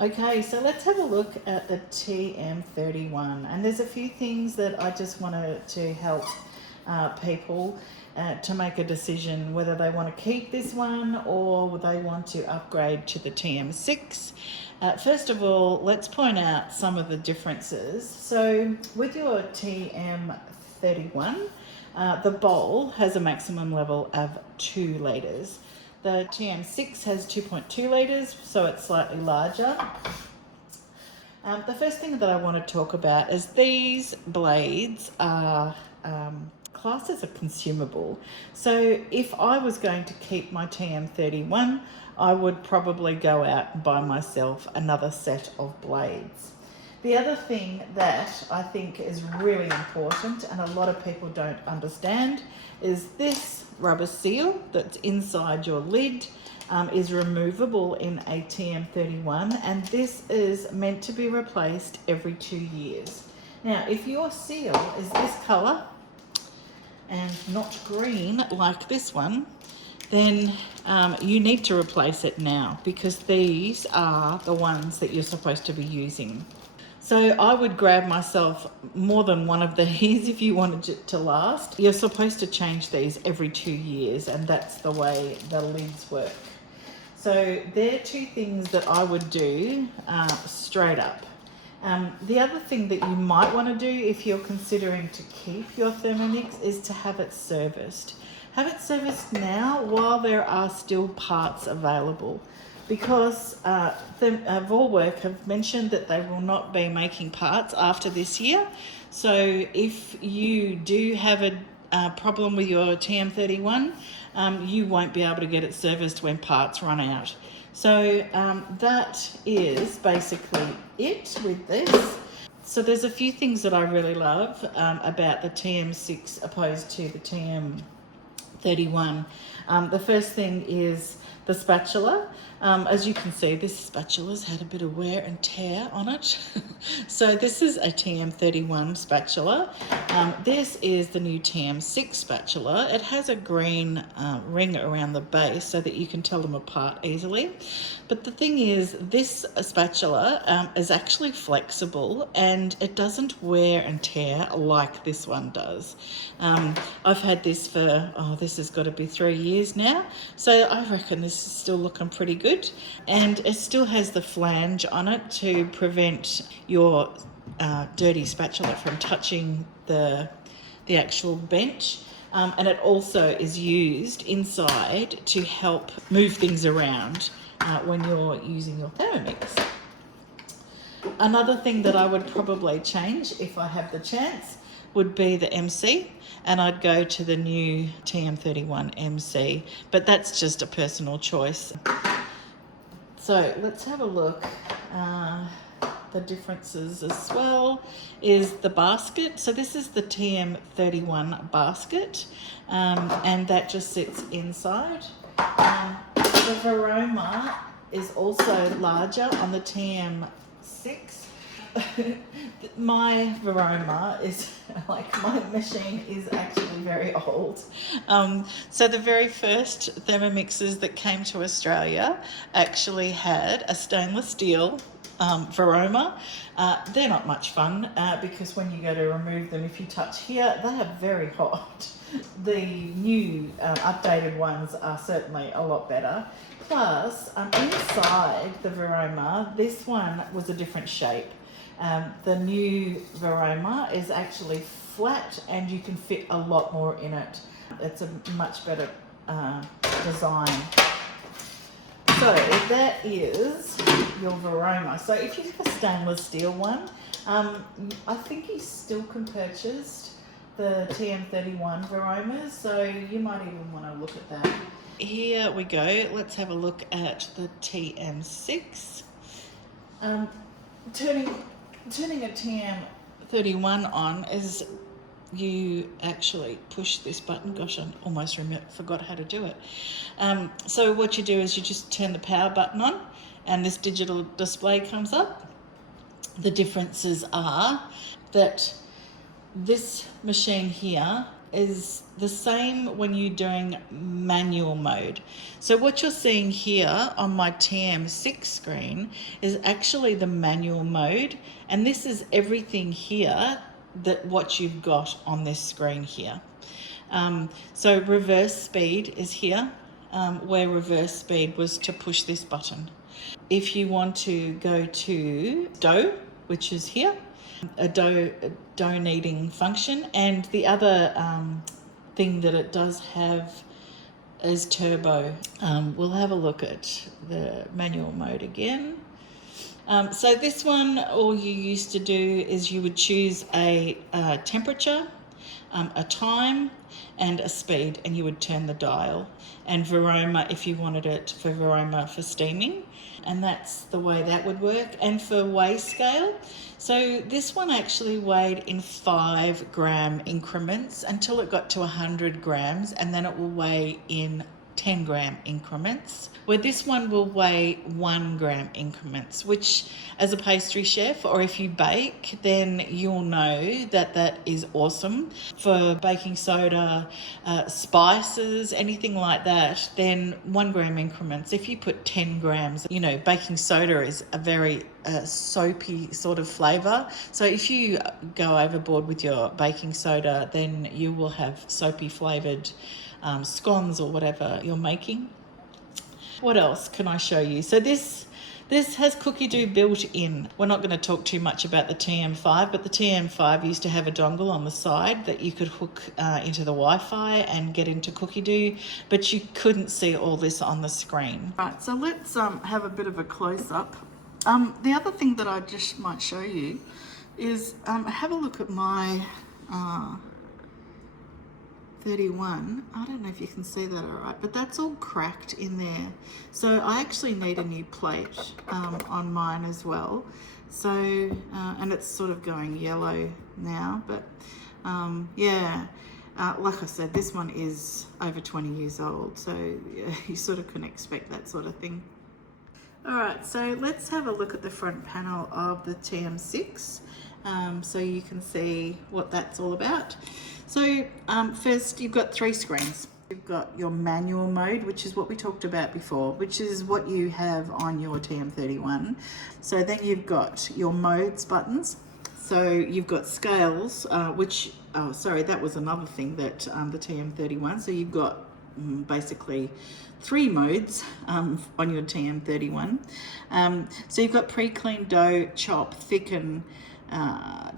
Okay, so let's have a look at the TM31, and there's a few things that I just wanted to help people to make a decision whether they want to keep this one or they want to upgrade to the TM6. First of all, let's point out some of the differences. So with your TM31, the bowl has a maximum level of 2 litres. The TM6 has 2.2 litres, so it's slightly larger. The first thing that I want to talk about is these blades are classed as a consumable. So if I was going to keep my TM31, I would probably go out and buy myself another set of blades. The other thing that I think is really important and a lot of people don't understand is this rubber seal that's inside your lid is removable in a TM31, and this is meant to be replaced every 2 years. Now, if your seal is this colour and not green like this one, then you need to replace it now, because these are the ones that you're supposed to be using. So I would grab myself more than one of these if you wanted it to last. You're supposed to change these every 2 years, and that's the way the lids work. So they're two things that I would do straight up. The other thing that you might want to do if you're considering to keep your Thermomix is to have it serviced. Have it serviced now while there are still parts available, because Vorwerk have mentioned that they will not be making parts after this year. So if you do have a problem with your TM31, you won't be able to get it serviced when parts run out. So that is basically it with this. So there's a few things that I really love about the TM6 opposed to the TM31. The first thing is the spatula. As you can see, this spatula's had a bit of wear and tear on it. So this is a TM31 spatula. This is the new TM6 spatula. It has a green ring around the base so that you can tell them apart easily. But the thing is, this spatula is actually flexible and it doesn't wear and tear like this one does. I've had this for, this has got to be 3 years now. So I reckon this is still looking pretty good. And it still has the flange on it to prevent your dirty spatula from touching the actual bench. And it also is used inside to help move things around when you're using your Thermomix. Another thing that I would probably change if I have the chance would be the MC, and I'd go to the new TM31 MC, but that's just a personal choice. So let's have a look. The differences as well is the basket. So this is the TM31 basket, and that just sits inside. The Varoma is also larger on the TM6. My Varoma is my machine is actually very old. So the very first Thermomixes that came to Australia actually had a stainless steel Varoma. They're not much fun because when you go to remove them, if you touch here, they are very hot. The new updated ones are certainly a lot better. Plus, inside the Varoma, this one was a different shape. The new Varoma is actually flat and you can fit a lot more in it. It's a much better design. So that is your Varoma. So if you have a stainless steel one, I think you still can purchase the TM31 Varomas, so you might even want to look at that. Here we go. Let's have a look at the TM6. Turning a TM31 on is you actually push this button. Gosh, I almost forgot how to do it. So what you do is you just turn the power button on and this digital display comes up. The differences are that this machine here is the same when you're doing manual mode. So what you're seeing here on my TM6 screen is actually the manual mode, and this is everything here that what you've got on this screen here. So reverse speed is here, where reverse speed was to push this button. If you want to go to dough, which is here, a dough kneading function, and the other thing that it does have is turbo. We'll have a look at the manual mode again. So this one, all you used to do is you would choose a temperature, a time, and a speed, and you would turn the dial, and Varoma if you wanted it for Varoma for steaming, and that's the way that would work. And for weigh scale, so this one actually weighed in 5 gram increments until it got to 100 grams, and then it will weigh in 10 gram increments, where this one will weigh 1 gram increments, which as a pastry chef, or if you bake, then you'll know that that is awesome. For baking soda, spices, anything like that, then 1 gram increments. If you put 10 grams, you know, baking soda is a very soapy sort of flavor. So if you go overboard with your baking soda, then you will have soapy flavored scones or whatever you're making. What else can I show you? So this has Cookidoo built in. We're not going to talk too much about the TM5, but the TM5 used to have a dongle on the side that you could hook into the Wi-Fi and get into Cookidoo, but you couldn't see all this on the screen. Right, so let's have a bit of a close-up. The other thing that I just might show you is have a look at my 31. I don't know if you can see that all right, but that's all cracked in there. So I actually need a new plate on mine as well. So, and it's sort of going yellow now, but yeah, like I said, this one is over 20 years old, so you sort of can expect that sort of thing. All right, so let's have a look at the front panel of the TM6 so you can see what that's all about. So first you've got 3 screens. You've got your manual mode, which is what we talked about before, which is what you have on your TM31. So then you've got your modes buttons. So you've got scales, which, oh sorry, that was another thing that the TM31. So you've got basically 3 modes on your TM31. So you've got pre-cleaned dough, chop, thicken,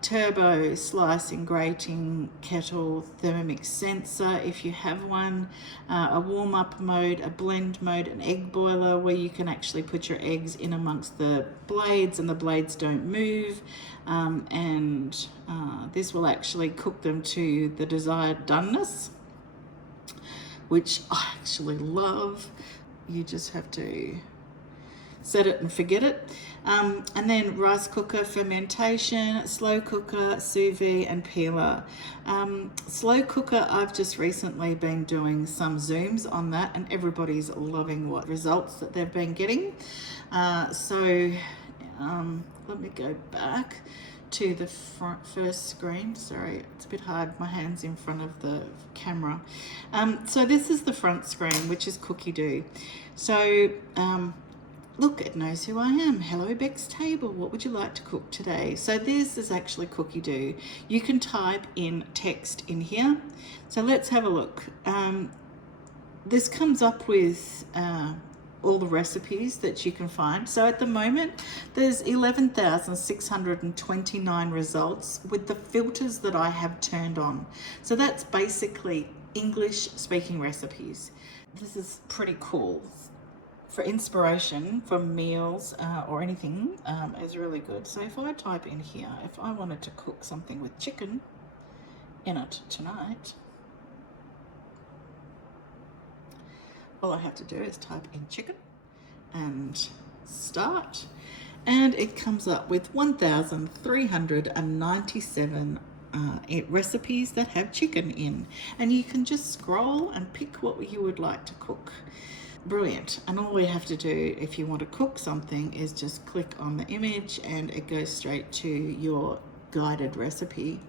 turbo, slicing, grating, kettle, Thermomix sensor if you have one, a warm-up mode, a blend mode, an egg boiler where you can actually put your eggs in amongst the blades and the blades don't move, and this will actually cook them to the desired doneness, which I actually love. You just have to set it and forget it. And then rice cooker, fermentation, slow cooker, sous vide and peeler. Slow cooker, I've just recently been doing some zooms on that and everybody's loving what results that they've been getting. So let me go back to the first screen. Sorry, it's a bit hard, my hand's in front of the camera. So this is the front screen, which is Cookidoo. So look, it knows who I am. Hello, becstable. What would you like to cook today? So this is actually Cookidoo. You can type in text in here. So let's have a look. This comes up with all the recipes that you can find. So at the moment, there's 11,629 results with the filters that I have turned on. So that's basically English speaking recipes. This is pretty cool. For inspiration for meals or anything is really good. So if I type in here, if I wanted to cook something with chicken in it tonight, all I have to do is type in chicken and start, and it comes up with 1,397 recipes that have chicken in, and you can just scroll and pick what you would like to cook. Brilliant. And all we have to do if you want to cook something is just click on the image and it goes straight to your guided recipe.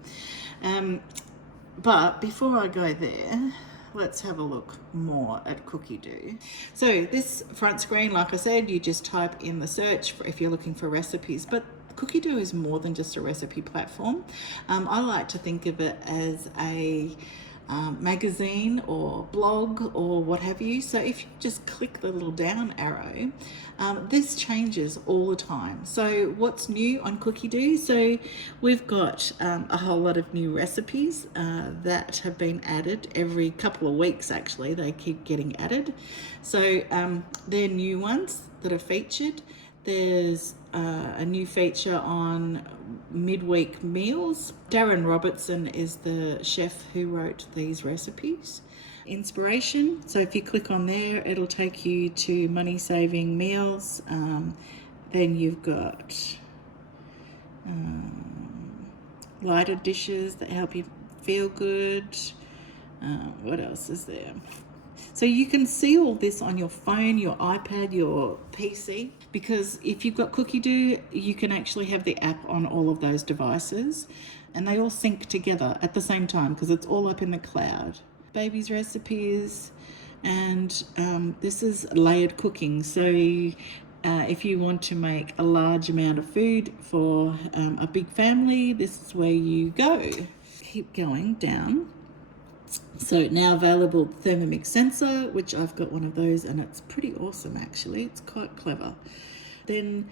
But before I go there, let's have a look more at Cookidoo. So this front screen, like I said, you just type in the search if you're looking for recipes, but Cookidoo is more than just a recipe platform. I like to think of it as a magazine or blog or what have you. So if you just click the little down arrow, this changes all the time. So what's new on Cookidoo? So we've got a whole lot of new recipes that have been added every couple of weeks. Actually, they keep getting added. So they're new ones that are featured. There's a new feature on midweek meals. Darren Robertson is the chef who wrote these recipes. Inspiration, so if you click on there, it'll take you to money saving meals. Then you've got lighter dishes that help you feel good. What else is there? So you can see all this on your phone, your iPad, your PC, because if you've got Cookidoo, you can actually have the app on all of those devices and they all sync together at the same time because it's all up in the cloud. Baby's recipes, and this is layered cooking. So if you want to make a large amount of food for a big family, this is where you go. Keep going down. So now available Thermomix sensor, which I've got one of those and it's pretty awesome actually. It's quite clever. Then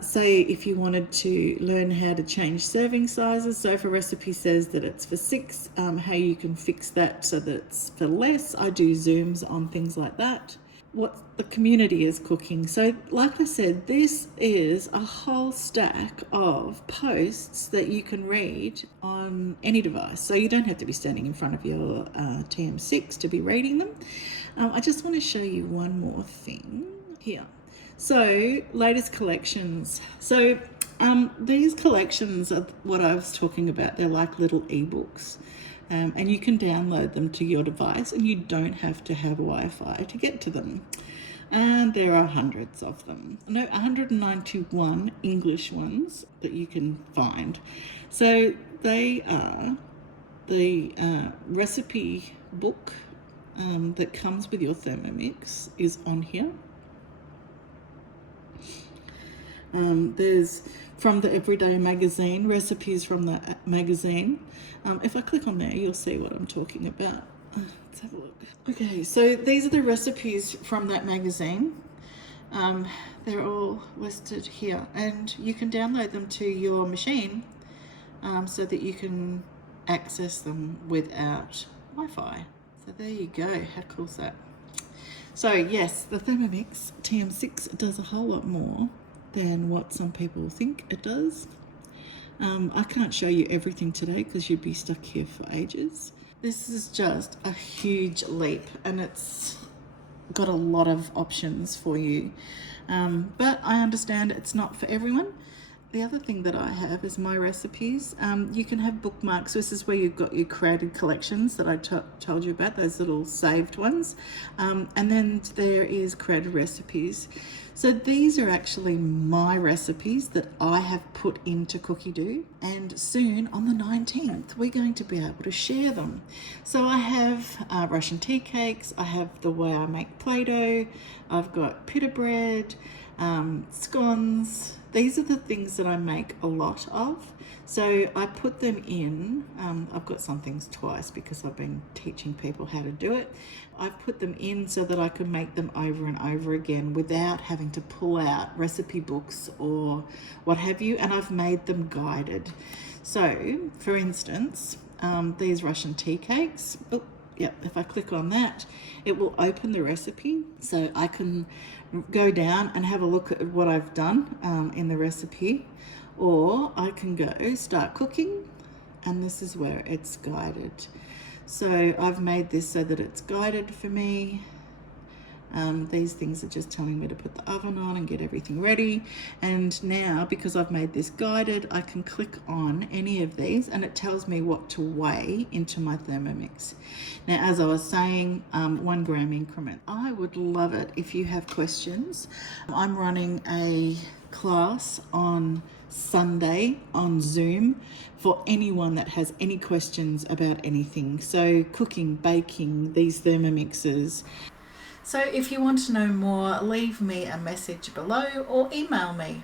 say if you wanted to learn how to change serving sizes. So if a recipe says that it's for 6, how you can fix that so that it's for less. I do zooms on things like that. What the community is cooking. So like I said, this is a whole stack of posts that you can read on any device. So you don't have to be standing in front of your TM6 to be reading them. I just want to show you one more thing here. So latest collections. So these collections are what I was talking about. They're like little ebooks. And you can download them to your device and you don't have to have Wi-Fi to get to them. And there are hundreds of them. No, 191 English ones that you can find. So they are the recipe book that comes with your Thermomix is on here. There's from the Everyday magazine, recipes from the magazine. If I click on there, you'll see what I'm talking about. Let's have a look. Okay, so these are the recipes from that magazine. They're all listed here and you can download them to your machine so that you can access them without Wi-Fi. So there you go, how cool is that? So yes, the Thermomix TM6 does a whole lot more than what some people think it does. I can't show you everything today because you'd be stuck here for ages. This is just a huge leap and it's got a lot of options for you. But I understand it's not for everyone. The other thing that I have is my recipes. You can have bookmarks. This is where you've got your created collections that I told you about, those little saved ones. And then there is created recipes. So these are actually my recipes that I have put into Cookidoo, and soon on the 19th we're going to be able to share them. So I have Russian tea cakes, I have the way I make Play-Doh, I've got pita bread, scones. These are the things that I make a lot of. So I put them in, I've got some things twice because I've been teaching people how to do it. I've put them in so that I can make them over and over again without having to pull out recipe books or what have you, and I've made them guided. So for instance, these Russian tea cakes, if I click on that, it will open the recipe so I can go down and have a look at what I've done in the recipe, or I can go start cooking and this is where it's guided. So I've made this so that it's guided for me. These things are just telling me to put the oven on and get everything ready. And now, because I've made this guided, I can click on any of these and it tells me what to weigh into my Thermomix. Now, as I was saying, 1 gram increment. I would love it if you have questions. I'm running a class on Sunday on Zoom for anyone that has any questions about anything. So cooking, baking, these Thermomixes. So if you want to know more, leave me a message below or email me.